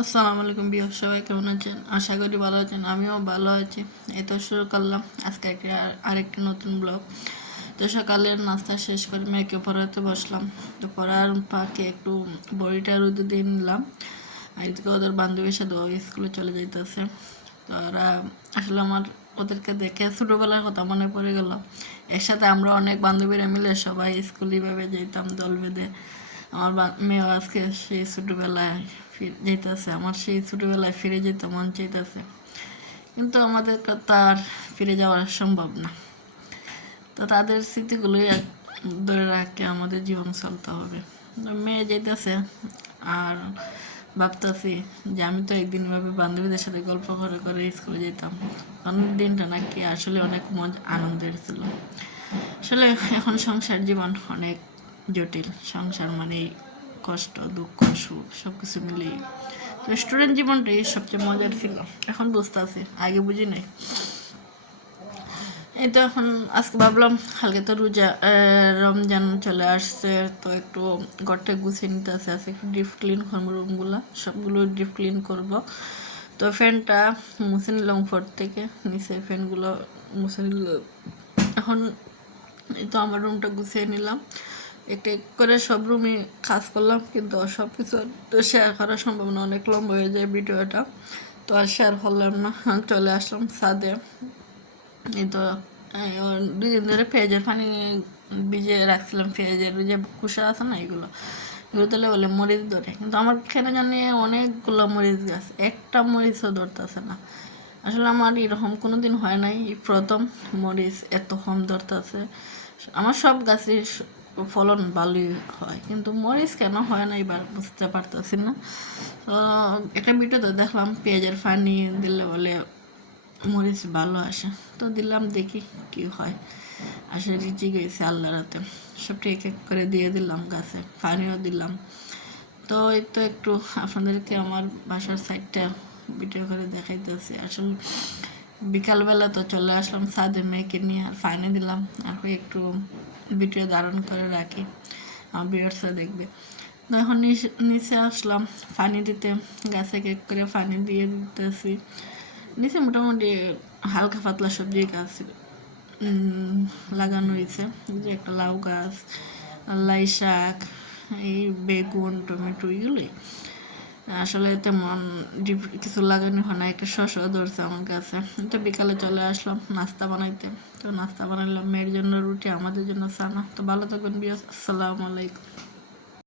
আসসালামু আলাইকুম বিয়ার, সবাই কেমন আছেন? আশা করি ভালো আছেন। আমিও ভালো আছি। এই তো শুরু করলাম আজকে আরেকটি নতুন ব্লগ। তো সকালের নাস্তা শেষ করে মেয়েকে পড়াতে বসলাম। তো পড়ার ফাঁকে একটু বড়িটা রোদে দিয়ে নিলাম। আর এদিকে ওদের বান্ধবীর সাথে স্কুলে চলে যাইতেছে। তো ওরা আসলে ওদেরকে দেখে ছোটোবেলার কথা মনে পড়ে গেল। একসাথে আমরা অনেক বান্ধবীরা মিলে সবাই স্কুল এইভাবে যেতাম দল বেঁধে। আমার মেয়েও আজকে সেই ছোটোবেলায় যেতেছে। আমার সেই ছোটোবেলায় ফিরে যেতে মন চাইতেছে, কিন্তু আমাদের তার ফিরে যাওয়া সম্ভব না। তো তাদের স্মৃতিগুলোই ধরে রাখতে আমাদের জীবন চলতে হবে। মেয়ে যেতেছে, আর ভাবতেছি যে আমি তো একদিন এভাবে বান্ধবীদের সাথে গল্প করে করে স্কুলে যেতাম। অনেক দিনটা নাকি আসলে অনেক আনন্দের ছিল। আসলে এখন সংসার জীবন অনেক জটিল। সংসার মানেই কষ্ট, দুঃখ, সুখ সব কিছু মিলিয়ে। তো স্টুডেন্ট জীবনটাই সবচেয়ে মজার ছিল। এখন বুঝতে আছি, আগে বুঝি নাই। এই তো এখন আজকে ভাবলাম কালকে তো রমজান চলে আসছে, তো একটু ঘরটা গুছিয়ে নিতে আছে। একটু ডিপ ক্লিন করবো, রুমগুলো সবগুলো ডিপ ক্লিন করব। তো ফ্যানটা মুছে নিলাম উপর থেকে নিচে, ফ্যানগুলো মুছে নিল। এখন এই তো আমার রুমটা গুছিয়ে নিলাম, একটা করে সব রুমই কাজ করলাম, কিন্তু সব কিছু তো শেয়ার করা সম্ভব না, অনেক লম্বা হয়ে যায় ভিডিওটা। তো আর শেয়ার করলাম না, চলে আসলাম ছাদে। এই তো 2 দিন ধরে পেঁয়াজের পানি ভিজে রাখছিলাম। পেঁয়াজের যে কুসা আছে না, এগুলো তুলে বলে মরিচ ধরে, কিন্তু আমার কেন জানি অনেকগুলো মরিচ গাছ, একটা মরিচও ধরতেছে না। আসলে আমার এরকম কোনো দিন হয় নাই, এই প্রথম মরিচ এত কম ধরতেছে। আমার সব গাছের ফলন ভালোই হয়, কিন্তু মরিচ কেন হয় না এবার বুঝতে পারতেছি না। তো একটা ভিডিওতে দেখলাম পেঁয়াজের পানি দিলে বলে মরিচ ভালো আসে। তো দিলাম, দেখি কি হয়। আসলে রিচি গেছে আল্লাহ রাতে, সবটা এক এক করে দিয়ে দিলাম গাছে, পানিও দিলাম। তো এই তো একটু আপনাদেরকে আমার বাসার সাইডটা ভিডিও করে দেখাইতেছি। আসলে বিকালবেলা তো চলে আসলাম ছাদে মেয়েকে নিয়ে, আর ফাইনে দিলাম। আর একটু ভিডিও ধারণ করে রাখি, আমার ভিউয়ার্সরা দেখবে। তো এখন নিচে আসলাম পানি দিতে, গাছে এক করে পানি দিয়ে দিতেছি। নিচে মোটামুটি হালকা পাতলা সবজি গাছ লাগানো হয়েছে, যে একটা লাউ গাছ, লাই শাক, এই বেগুন, টমেটো, এগুলোই। আসলে তেমন কিছু লাগানো হয় না। একটা শসাও ধরছে আমার কাছে। তো বিকালে চলে আসলাম নাস্তা বানাইতে। তো নাস্তা বানাইলাম মেয়ের জন্য রুটি, আমাদের জন্য সানা। তো ভালো থাকবেন বিয়াস, আসসালামু আলাইকুম।